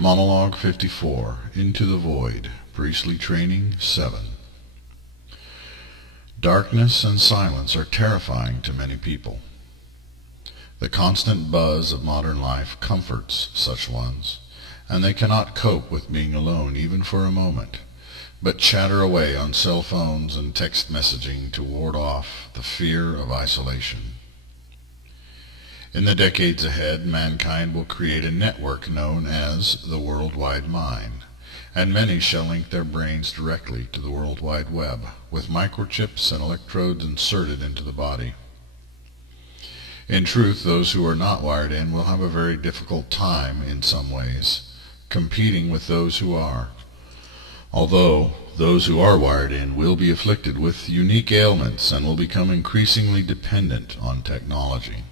Monologue 54, Into the Void, Priestly Training 7. Darkness and silence are terrifying to many people. The constant buzz of modern life comforts such ones, and they cannot cope with being alone even for a moment, but chatter away on cell phones and text messaging to ward off the fear of isolation. In the decades ahead, mankind will create a network known as the worldwide mind, and many shall link their brains directly to the World Wide Web, with microchips and electrodes inserted into the body. In truth, those who are not wired in will have a very difficult time in some ways, competing with those who are, although those who are wired in will be afflicted with unique ailments and will become increasingly dependent on technology.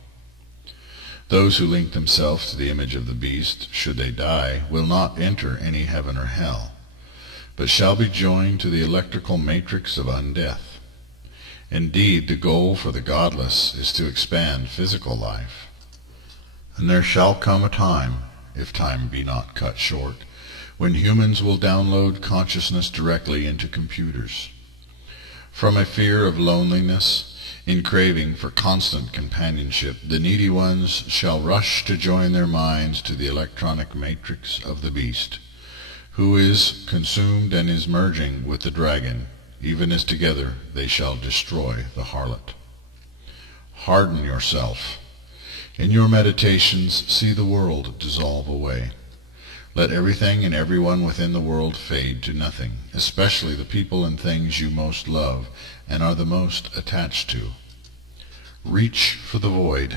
Those who link themselves to the image of the beast, should they die, will not enter any heaven or hell, but shall be joined to the electrical matrix of undeath. Indeed, the goal for the godless is to expand physical life. And there shall come a time, if time be not cut short, when humans will download consciousness directly into computers. From a fear of loneliness, in craving for constant companionship, the needy ones shall rush to join their minds to the electronic matrix of the beast, who is consumed and is merging with the dragon, even as together they shall destroy the harlot. Harden yourself. In your meditations, see the world dissolve away. Let everything and everyone within the world fade to nothing, especially the people and things you most love and are the most attached to. Reach for the void,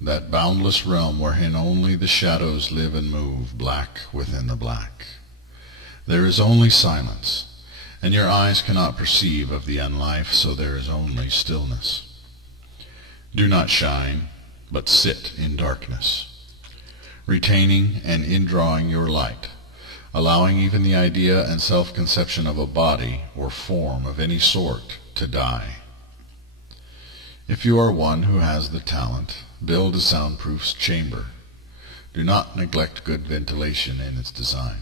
that boundless realm wherein only the shadows live and move, black within the black. There is only silence, and your eyes cannot perceive of the unlife, so there is only stillness. Do not shine, but sit in darkness, retaining and indrawing your light, allowing even the idea and self-conception of a body or form of any sort to die. If you are one who has the talent, build a soundproof chamber. Do not neglect good ventilation in its design.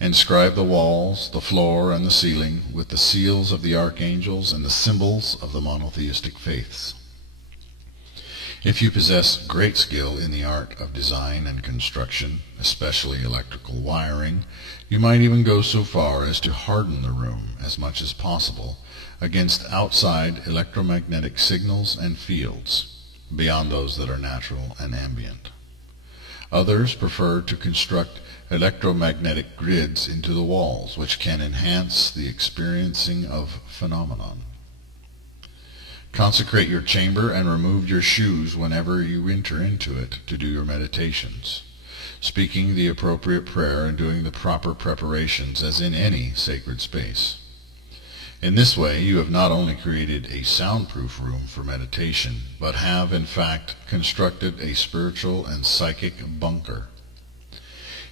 Inscribe the walls, the floor, and the ceiling with the seals of the archangels and the symbols of the monotheistic faiths. If you possess great skill in the art of design and construction, especially electrical wiring, you might even go so far as to harden the room as much as possible against outside electromagnetic signals and fields, beyond those that are natural and ambient. Others prefer to construct electromagnetic grids into the walls, which can enhance the experiencing of phenomenon. Consecrate your chamber and remove your shoes whenever you enter into it to do your meditations, speaking the appropriate prayer and doing the proper preparations as in any sacred space. In this way, you have not only created a soundproof room for meditation, but have, in fact, constructed a spiritual and psychic bunker.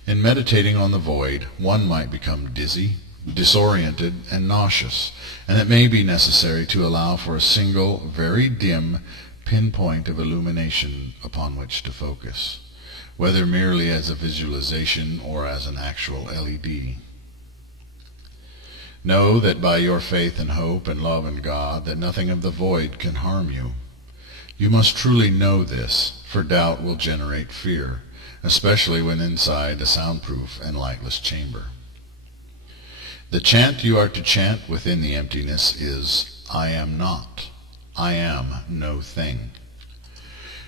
In meditating on the void, one might become dizzy, disoriented, and nauseous, and it may be necessary to allow for a single, very dim pinpoint of illumination upon which to focus, whether merely as a visualization or as an actual LED. Know that by your faith and hope and love in God, that nothing of the void can harm you. You must truly know this, for doubt will generate fear, especially when inside a soundproof and lightless chamber. The chant you are to chant within the emptiness is, I am not. I am no thing.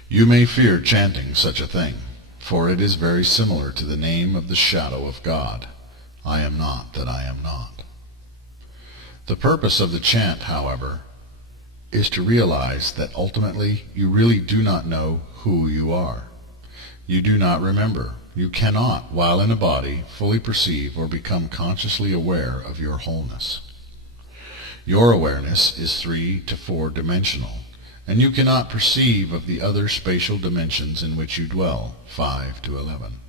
You may fear chanting such a thing, for it is very similar to the name of the shadow of God. I am not that I am not. The purpose of the chant, however, is to realize that ultimately you really do not know who you are. You do not remember. You cannot, while in a body, fully perceive or become consciously aware of your wholeness. Your awareness is 3 to 4 dimensional, and you cannot perceive of the other spatial dimensions in which you dwell, 5 to 11.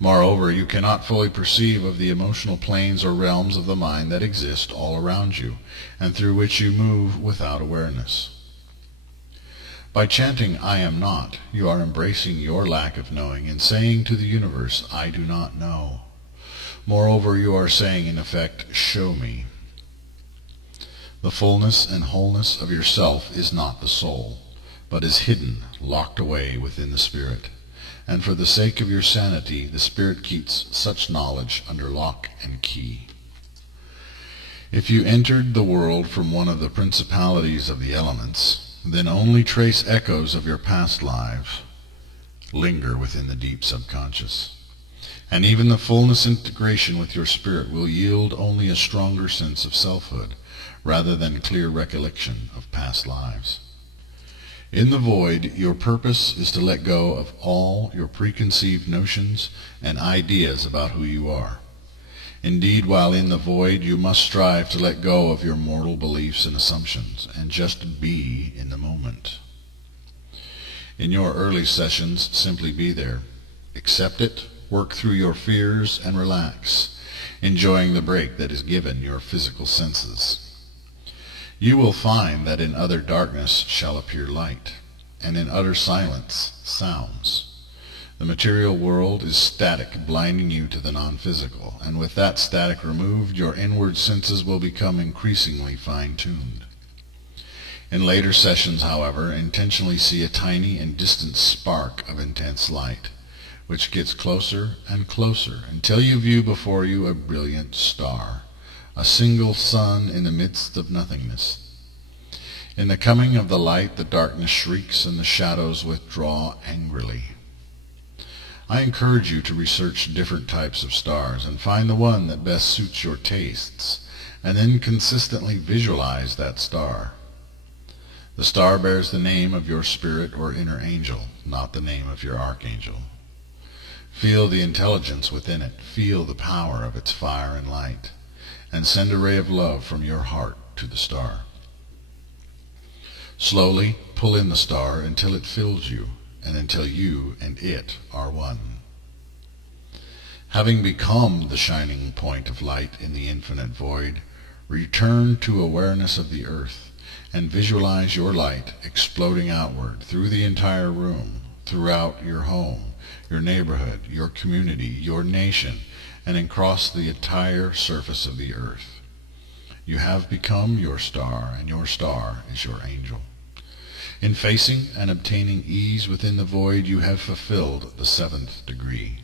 Moreover, you cannot fully perceive of the emotional planes or realms of the mind that exist all around you, and through which you move without awareness. By chanting I am not, you are embracing your lack of knowing and saying to the universe, I do not know. Moreover, you are saying in effect, show me. The fullness and wholeness of yourself is not the soul, but is hidden, locked away within the spirit. And for the sake of your sanity, the spirit keeps such knowledge under lock and key. If you entered the world from one of the principalities of the elements, then only trace echoes of your past lives linger within the deep subconscious. And even the fullness integration with your spirit will yield only a stronger sense of selfhood, rather than clear recollection of past lives. In the void, your purpose is to let go of all your preconceived notions and ideas about who you are. Indeed, while in the void, you must strive to let go of your mortal beliefs and assumptions, and just be in the moment. In your early sessions, simply be there. Accept it, work through your fears, and relax, enjoying the break that is given your physical senses. You will find that in utter darkness shall appear light, and in utter silence, sounds. The material world is static, blinding you to the non-physical, and with that static removed, your inward senses will become increasingly fine-tuned. In later sessions, however, intentionally see a tiny and distant spark of intense light, which gets closer and closer until you view before you a brilliant star, a single sun in the midst of nothingness. In the coming of the light, the darkness shrieks and the shadows withdraw angrily. I encourage you to research different types of stars and find the one that best suits your tastes, and then consistently visualize that star. The star bears the name of your spirit or inner angel, not the name of your archangel. Feel the intelligence within it, feel the power of its fire and light, and send a ray of love from your heart to the star. Slowly pull in the star until it fills you, and until you and it are one. Having become the shining point of light in the infinite void, return to awareness of the earth, and visualize your light exploding outward through the entire room, throughout your home, your neighborhood, your community, your nation, and across the entire surface of the earth. You have become your star, and your star is your angel. In facing and obtaining ease within the void, you have fulfilled the 7th degree.